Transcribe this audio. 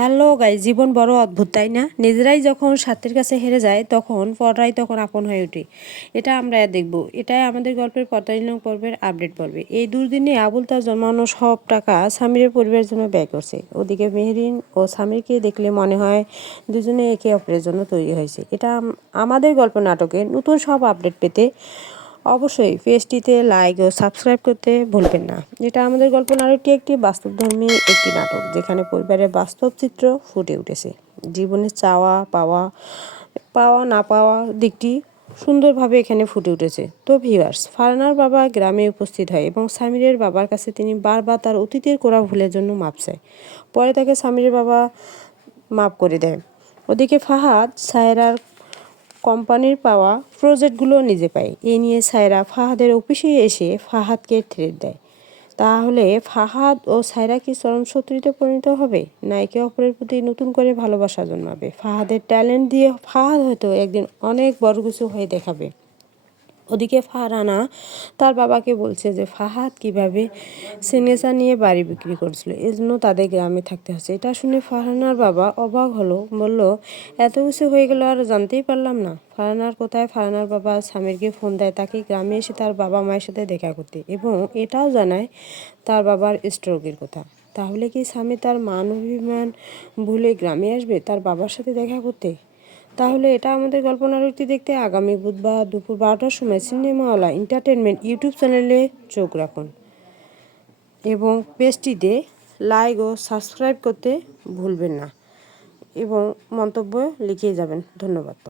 Hello guys, জীবন বড় অদ্ভুত তাই না? নিজেরাই যখন স্বার্থের কাছে হেরে যায় তখন পররাই তখন আপন হয়ে ওঠে। এটা আমরা দেখব। এটাই আমাদের গল্পের 45 পর্বের আপডেট পর্বে। এই দুর্দিনে আবুল তার জন্মানো সব টাকা সামিরের পরিবারের জন্য ব্যয় করছে। ওদিকে মেহরিন ও সামিরকে দেখলে মনে হয় দুজনে একে অপরের জন্য তৈরি হয়েছে। এটা আমাদের গল্প নাটকের নতুন সব আপডেট পেতে অবশ্যই পেজটিতে লাইক ও সাবস্ক্রাইব করতে ভুলবেন না। এটা আমাদের গল্প নাটকটি একটি বাস্তবধর্মী একটি নাটক, যেখানে পরিবারের বাস্তব চিত্র ফুটে উঠেছে। জীবনের চাওয়া পাওয়া পাওয়া না পাওয়া দিকটি সুন্দরভাবে এখানে ফুটে উঠেছে। তো ভিউয়ার্স, ফারহানার বাবা গ্রামে উপস্থিত হয় এবং সামিরের বাবার কাছে তিনি বারবার তার অতীতের করা ভুলের জন্য মাপ চায়। পরে তাকে সামিরের বাবা মাপ করে দেয়। ওদিকে ফাহাদ সায়রার কোম্পানির পাওয়া প্রজেক্টগুলো নিজে পায়। এ নিয়ে সায়রা ফাহাদের অফিসে এসে ফাহাদকে থ্রেট দেয়। তাহলে ফাহাদ ও সায়রা কি চরম শত্রুতে পরিণত হবে, না একে অপরের প্রতি নতুন করে ভালোবাসা জন্মাবে? ফাহাদের ট্যালেন্ট দিয়ে ফাহাদ হয়তো একদিন অনেক বড় কিছু হয়ে দেখাবে। ওদিকে ফারহানা তার বাবাকে বলছে যে ফাহাদ কিভাবে সিগনেচার নিয়ে বাড়ি বিক্রি করছিল, এজন্য তাদের গ্রামে থাকতে হচ্ছে। এটা শুনে ফারহানার বাবা অবাক হলো, বলল এত কিছু হয়ে গেল আর জানতেই পারলাম না। ফারহানার কোথায় ফারহানার বাবা সামিরকে ফোন দেয় তাকে গ্রামে এসে তার বাবা মায়ের সাথে দেখা করতে, এবং এটাও জানায় তার বাবার স্ট্রোকের কথা। তাহলে কি স্বামী তার মান অভিমান ভুলে গ্রামে আসবে তার বাবার সাথে দেখা করতে? তাহলে এটা আমাদের গল্প নাটকটি দেখতে আগামী বুধবার দুপুর 12টার সময় সিনেমাওয়ালা এন্টারটেনমেন্ট ইউটিউব চ্যানেলে চোখ রাখুন এবং পেজটিতে লাইক ও সাবস্ক্রাইব করতে ভুলবেন না এবং মন্তব্য লিখিয়ে যাবেন। ধন্যবাদ।